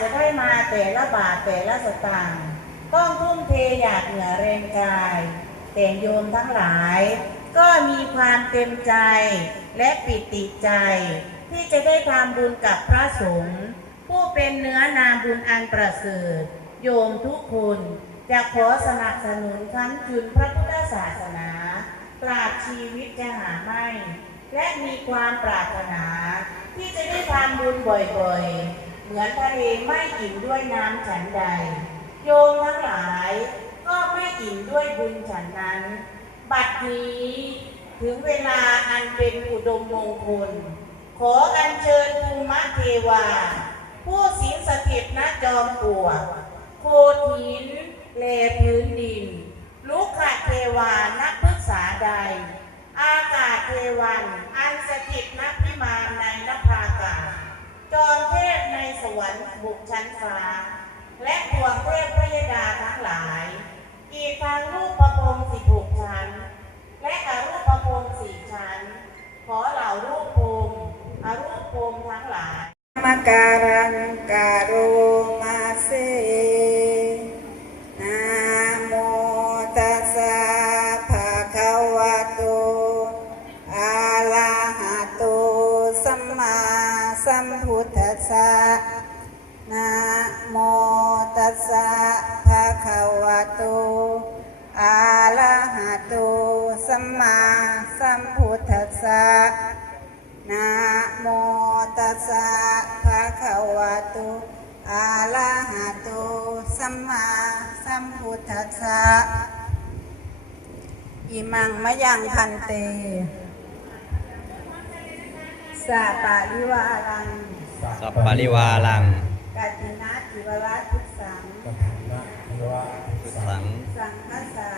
จะได้มาแต่ละบาทแต่ละสตางค์ต้องทุ่มเทอยากเหงื่อแรงกาย แต่โยมทั้งหลาย ก็มีความเต็มใจและปิติใจ ที่จะได้ทำบุญกับพระสงฆ์ผู้เป็นเนื้อนามบุญอันประเสริฐโยมทุกคนจะขอสนับสนุนทั้งจุนพระพุทธศาสนาปราบชีวิตจะหาไม่ และมีความปรารถนา ที่จะได้ทำบุญบ่อยๆ เหมือนทะเลไม่อิ่มด้วยน้ำฉันใด โยมทั้งหลายก็ไม่อิ่มด้วยบุญฉันนั้น บัดนี้ถึงเวลาอันเป็นอุดมมงคล ขออัญเชิญภูมิเทวา ผู้สิงสถิตณจอมปลวกโคดหินเลพื้นดิน ลุกขเทวานักพฤกษาใด อากาศเทวัน อันสถิตณพิมานในนภากาศ จอมเทพในสวรรค์บุกชั้นฟ้า และดวงเทพพยดาทั้งหลาย อีกทางรูปประพรมสิบหกชั้น และอรูปประพรมสี่ชั้น ขอเหล่ารูปพรมอรูปพรมทั้งหลายมาการะ นะโมตัสสะภะคะวะโตอะระหะโตสัมมาสัมพุทธัสสะอิมังมะยังพันเตสะปะริวารังสัพปริวาลังกัจจินาจิวรัตทุสังพุทธัง สังคัสสะ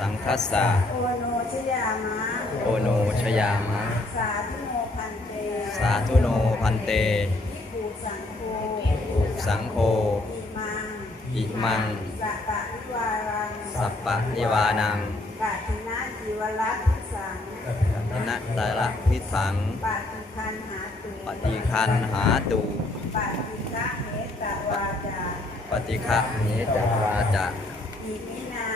สังคัสสะโอโนชยามะ โอโนชยามะ สาธุโมพันเต สาธุโนพันเตภูสังโฆอุสังโฆอิมังอิมังสัปปะริวารังสัพปริวานังปะทินาจิวรัตทุสังทินะตระพิสังปะติคันหาตุปฏิคันหาตูปะติกะเหตวาจาปฏิฆะเนจวาจะอิมินา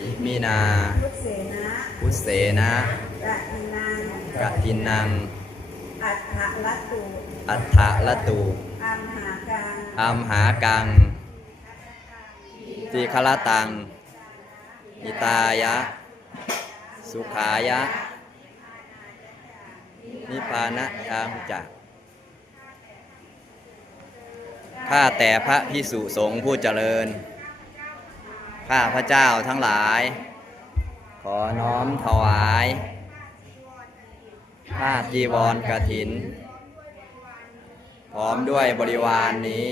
อิมินา พุทเสนะพุเสนะกะทินังกะทินัง อัฏฐละตุอัฏฐะละตูอัมหากังอัมหากังติคละตังอิตายะ สุขายะ นิพพานะยามจักข้าแต่พระพิสุสงฆ์ผู้เจริญ ข้าพระเจ้าทั้งหลาย ขอน้อมถวาย ผ้าจีวรกฐิน พร้อมด้วยบริวารนนี้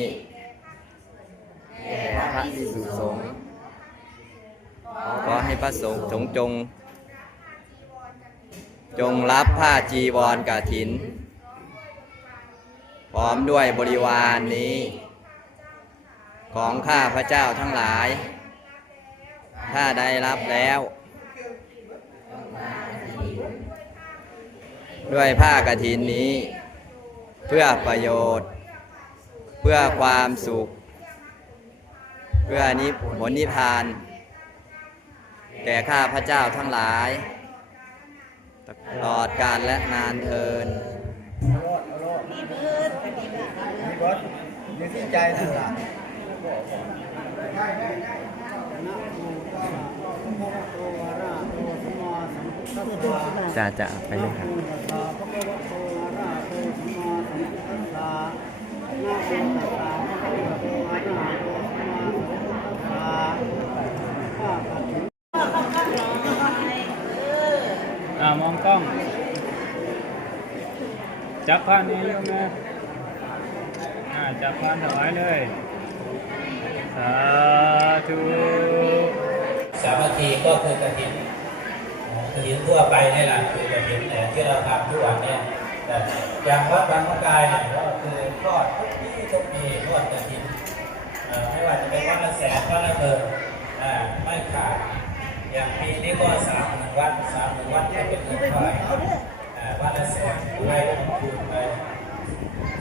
แด่พระพิสุสงฆ์ขอให้พระสงฆ์จงจง จงรับผ้าจีวรกฐิน พร้อมด้วยบริวารนนี้ ของข้าพระเจ้าทั้งหลาย ถ้าได้รับแล้ว ด้วยผ้ากฐินนี้ เพื่อประโยชน์ เพื่อความสุข เพื่อนิพผลนิพพาน แก่ข้าพระเจ้าทั้งหลาย ตลอดกาลและนานเทินนี่ที่ใจนั่นแหละ จะจะไปเลยครับอ่ามองกล้อง จับพานี้โยมนะอ่าจับพานถวายเลย สาธุ สามัคคีก็คือกระถิน กระถินทั่วไปนี่แหละคือกระถินแต่ที่เราทำทุกวันเนี่ยแต่อย่างวัดบางพระกายเนี่ยก็คือทอดทุกปีทุกปีทอดกระถินไม่ว่าจะเป็นวัดละแสนวัดละเพิงอ่าไม่ขาดอย่างปีนี้ก็สามหมื่นวัดสามหมื่นวัดก็เป็นเงินเท่าไหร่วัดละแสนไปลงทุนไป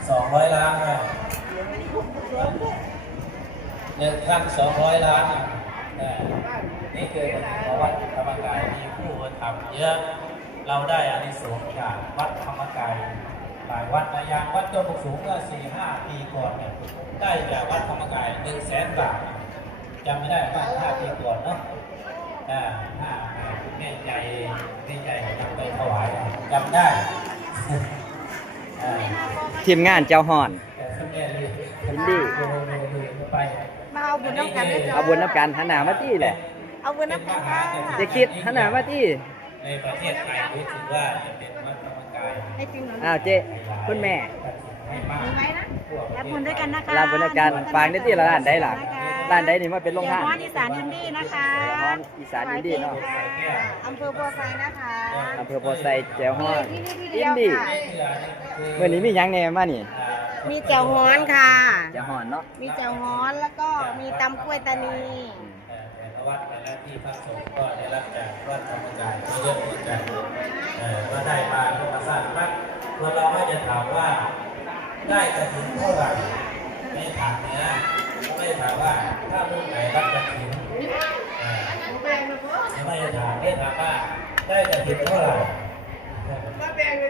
สองร้อยล้านนะหนึ่งพันสองร้อยล้านอะ นี่คือเพราะวัดธรรมกายมีผู้ทำเยอะ เราได้อานิสงส์จากวัดธรรมกายหลายวัดนะอย่างวัดเจ้าบุกสูงเมื่อสี่ห้าปีก่อนเนี่ยได้จากวัดธรรมกายหนึ่งแสนบาทจำไม่ได้ว่าห้าปีก่อนเนาะอ่าห้าห้าแม่ใจแม่ใจจำไปถวายจำได้อ่าทีมงานเจ้าฮอนแต่แม่ลืมยินดีดูดูดูดูไปมาเอาบุญน้ำกันด้วยจ้ะเอาบุญนับกันหันหน้ามาตี้แหละ เอาบุญน้ำกันค่ะจะคิดหันหน้ามาตี้ในประเทศไทยรู้สึกว่าจะเป็นวัดธรรมกายให้จริงเหรออ้าวเจ๊คุณแม่ให้มากมีไหมนะรับบุญด้วยกันนะคะรับบุญนับกันฟังได้ที่ละร้านได้ล่ะร้านใดนี่มาเป็นโรงเดี๋ยวทานฮอนอีสานยินดีนะคะเดี๋ยวฮ้อนอีสานยินดีเนาะอำเภอบัวไซนะคะอำเภอโพไซแจวฮ้อนที่นี่ที่ยิเดีนยวดีค่ะเมื่อนี้มีหยังแหน่มานี่มีแจ่วฮ้อนค่ะเจ้าฮ้อนเนาะมีแจ่วฮ้อนแล้วก็มีตำกล้วยตานี วัดแต่ละที่พระสงฆ์ก็ได้รับจากวัดธรรมกายเยอะเหมือนกันเออก็ได้มาก็มาสร้างวัดคนเราไม่จะถามว่าได้กระถิ่นเท่าไหร่ไม่ถามเนี้ยไม่ถามว่าถ้าลูกไหนรับกระถิ่นเออไม่จะถามไม่ถามว่าได้กระถิ่นเท่าไหร่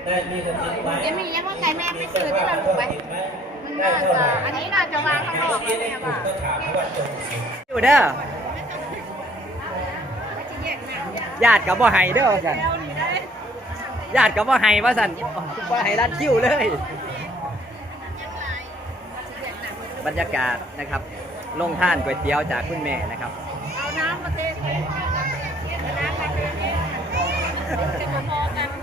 ได้มีกระถิ่นไหมยังมียังว่าไก่แม่ไปซื้อที่เราถูกไหมมันน่าจะอันนี้น่าจะวางข้างนอกนะแม่ว่าก็ถามว่าจงสิอยู่เด้อ ญาติกับบ่ให้เด้อว่าสันญาติกับบ่ให้ว่าสันบ่ให้รัดคิวเลย บรรยากาศนะครับลงท่านก๋วยเตี๋ยวจากคุณแม่นะครับเอาน้ำมาเทใส่น้ำมาเท